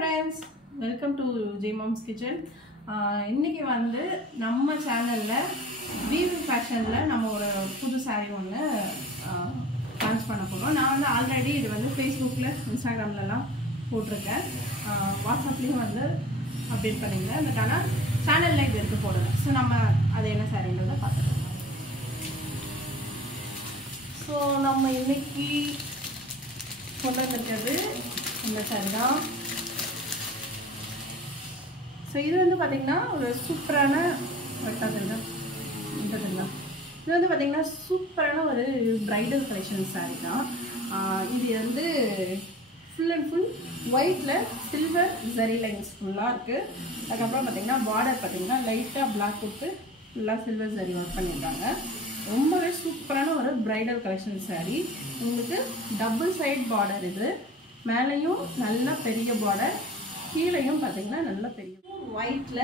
friends, welcome to J Mom's Kitchen. இன்னைக்கு வந்து நம்ம சேனல்ல வீவிங் ஃபேஷன்ல நம்ம ஒரு புது saree ஒன்னு லான்ச் பண்ண போறோம். நான் வந்து ஆல்ரெடி இது வந்து Facebookல Instagramலலாம் போட்டுருக்கேன். வாட்ஸ்அப்லயும் வந்து அப்டேட் பண்ணிருந்தேன். பட் ஆனா சேனல்ல இது எடுத்து போடல. சோ நம்ம அது என்ன சாரின்றத பார்க்கலாம். சோ நம்ம இன்னைக்கு கொண்டு வந்திருக்கிறது இந்த saree தான். ஸோ இது வந்து பார்த்தீங்கன்னா ஒரு சூப்பரான இது வந்து பார்த்தீங்கன்னா சூப்பரான ஒரு பிரைடல் கலெக்ஷன் saree தான். இது வந்து ஃபுல் அண்ட் ஃபுல் ஒயிட்டில் சில்வர் ஜரி லைன்ஸ் ஃபுல்லாக இருக்குது. அதுக்கப்புறம் பார்த்தீங்கன்னா பார்டர் பார்த்தீங்கன்னா லைட்டாக பிளாக் கொடுத்து ஃபுல்லாக சில்வர் ஜரி ஒர்க் பண்ணியிருக்காங்க. ரொம்பவே சூப்பரான ஒரு பிரைடல் கலெக்ஷன் saree. உங்களுக்கு டபுள் சைட் பார்டர், இது மேலேயும் நல்லா பெரிய பார்டர், கீழையும் பார்த்தீங்கன்னா நல்ல பெரிய ஒயிட்ல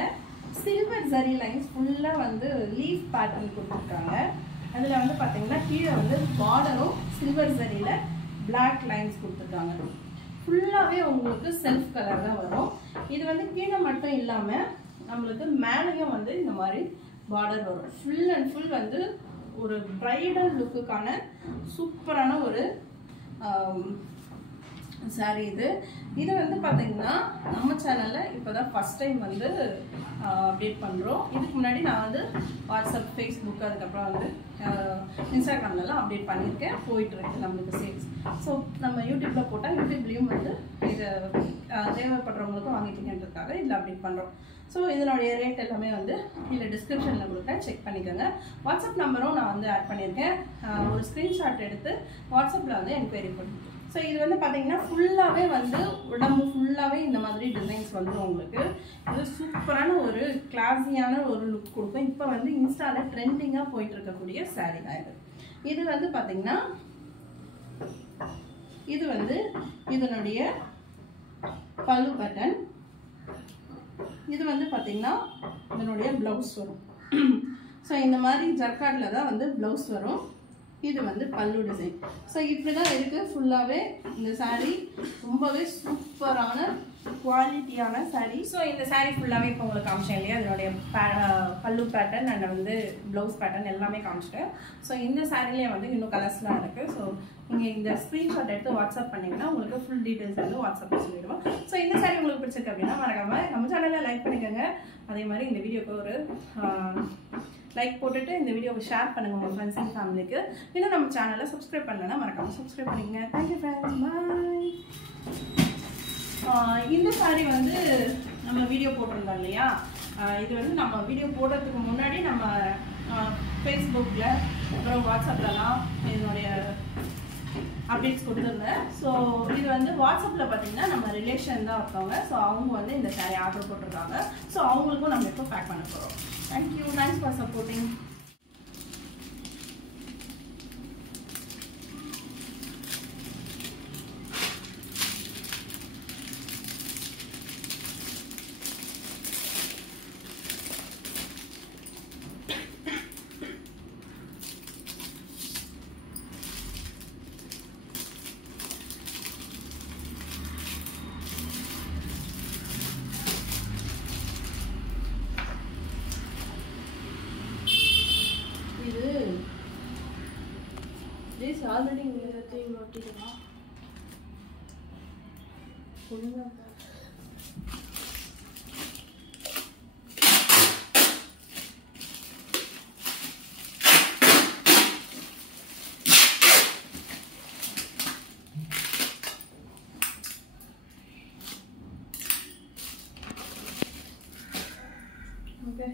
சில்வர் ஜரி லைன்ஸ் ஃபுல்லாக வந்து லீஃப் பேட்டர்ன் கொடுத்துருக்காங்க. அதில் வந்து பார்த்தீங்கன்னா கீழே வந்து பார்டரும் சில்வர் ஜரியில் பிளாக் லைன்ஸ் கொடுத்துருக்காங்க. ஃபுல்லாகவே உங்களுக்கு செல்ஃப் கலர் தான் வரும். இது வந்து கீழே மட்டும் இல்லாமல் நம்மளுக்கு மேலேயும் வந்து இந்த மாதிரி பார்டர் வரும். ஃபுல் அண்ட் ஃபுல் வந்து ஒரு பிரைடல் லுக்குக்கான சூப்பரான ஒரு சாரி இது. இது வந்து பார்த்தீங்கன்னா நம்ம சேனலில் இப்போ தான் ஃபஸ்ட் டைம் வந்து அப்டேட் பண்ணுறோம். இதுக்கு முன்னாடி நான் வந்து வாட்ஸ்அப், ஃபேஸ்புக், அதுக்கப்புறம் வந்து இன்ஸ்டாகிராம்லலாம் அப்டேட் பண்ணியிருக்கேன். போயிட்டுருக்கு நம்மளுக்கு சேல்ஸ். ஸோ நம்ம யூடியூப்பில் போட்டால் யூடியூப்லேயும் வந்து இதை தேவைப்படுறவங்களுக்கும் வாங்கிட்டீங்கன்றதுக்காக இதில் அப்டேட் பண்ணுறோம். ஸோ இதனுடைய ரேட் எல்லாமே வந்து இதில் டிஸ்கிரிப்ஷனில் கொடுத்தேன், செக் பண்ணிக்கோங்க. வாட்ஸ்அப் நம்பரும் நான் வந்து ஆட் பண்ணியிருக்கேன். ஒரு ஸ்க்ரீன்ஷாட் எடுத்து வாட்ஸ்அப்பில் வந்து என்கொயரி பண்ணுங்க. ஸோ இது வந்து பார்த்தீங்கன்னா ஃபுல்லாகவே வந்து உடம்பு ஃபுல்லாகவே இந்த மாதிரி டிசைன்ஸ் வந்துடும் உங்களுக்கு. இது சூப்பரான ஒரு கிளாஸியான ஒரு லுக் கொடுக்கும். இப்போ வந்து இன்ஸ்டாவில் ட்ரெண்டிங்காக போயிட்டு இருக்கக்கூடிய சாரீ தான் இது. இது வந்து பார்த்தீங்கன்னா இது வந்து இதனுடைய பல்லு பட்டன். இது வந்து பார்த்தீங்கன்னா இதனுடைய ப்ளவுஸ் வரும். ஸோ இந்த மாதிரி ஜர்கார்டில் தான் வந்து ப்ளவுஸ் வரும். இது வந்து பல்லு டிசைன். ஸோ இப்படி தான் இருக்குது ஃபுல்லாகவே இந்த சாரீ. ரொம்பவே சூப்பரான குவாலிட்டியான சாரீ. ஸோ இந்த சாரீ ஃபுல்லாகவே இப்போ உங்களுக்கு காமிச்சேன் இல்லையா, அதனுடைய பல்லு பேட்டர்ன் அண்ட் வந்து ப்ளவுஸ் பேட்டர்ன் எல்லாமே காமிச்சிட்டேன். ஸோ இந்த சாரீலேயே வந்து இன்னும் கலர்ஸ்லாம் இருக்குது. ஸோ நீங்கள் இந்த ஸ்க்ரீன்ஷாட் எடுத்து வாட்ஸ்அப் பண்ணிங்கன்னா உங்களுக்கு ஃபுல் டீட்டெயில்ஸ் வந்து வாட்ஸ்அப்பில் சொல்லிடுவோம். ஸோ இந்த சாரீ உங்களுக்கு பிடிச்சிருக்கு அப்படின்னா மறக்காமல் நம்ம சேனலில் லைக் பண்ணிக்கோங்க. அதே மாதிரி இந்த வீடியோக்கு ஒரு லைக் போட்டுட்டு இந்த வீடியோவை ஷேர் பண்ணுங்கள் உங்கள் ஃப்ரெண்ட்ஸ் அண்ட் ஃபேமிலிக்கு. இன்னும் நம்ம சேனலை சப்ஸ்கிரைப் பண்ணலன்னா மறக்காமல் சப்ஸ்கிரைப் பண்ணிக்கங்க. தேங்க்யூ ஃப்ரெண்ட்ஸ், பாய். இந்த சாரீ வந்து நம்ம வீடியோ போட்டிருந்தோம் இல்லையா, இது வந்து நம்ம வீடியோ போடுறதுக்கு முன்னாடி நம்ம ஃபேஸ்புக்கில் அப்புறம் வாட்ஸ்அப்லலாம் இதனுடைய அப்டேட்ஸ் கொடுத்துருந்தேன். ஸோ இது வந்து வாட்ஸ்அப்பில் பார்த்தீங்கன்னா நம்ம ரிலேஷன் தான் இருக்காங்க. ஸோ அவங்க வந்து இந்த சாரீ ஆர்டர் போட்டிருக்காங்க. ஸோ அவங்களுக்கும் நம்ம இப்போ பேக் பண்ண போகிறோம். Thank you, thanks for supporting. This already everything மாட்டிடுமா ஒழுங்கா ஓகே.